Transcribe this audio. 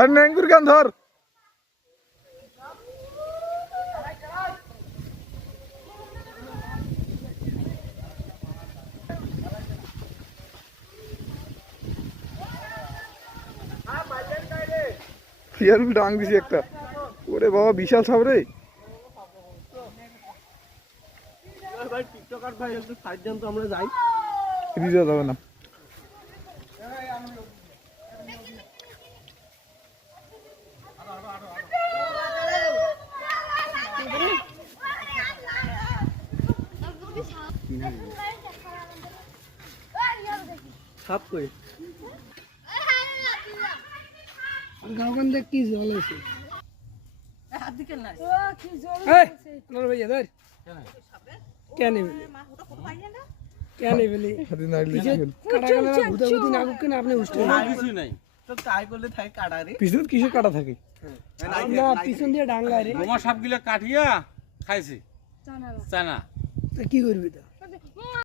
আর ন্যাঙ্গুর গান ধর। ডাং দিছি একটা, ওরে বাবা বিশাল সাপ রে। ভাই টিকটকার ভাই একটু সাইড দেন তো, আমরা যাই। রিজা যাবে না। সাপ কই? গাওগান দেখ কি জল আছে। হাত দিকে না ও কি জল এই নর ভাইয়া ধর কেন বলি কেন বলি হাতে নাইলে কাটা গেল না ভূতা ভূতি না গুকে না আপনি উঠতে না কিছু নাই তো, তাই করলে থাকে কাটা রে। পিছন কিসে কাটা থাকে? না পিছন দিয়ে ডাঙ্গা রে। বোমা সাপগুলা কাটিয়া খাইছে জানা চানা। তা কি করবি তা?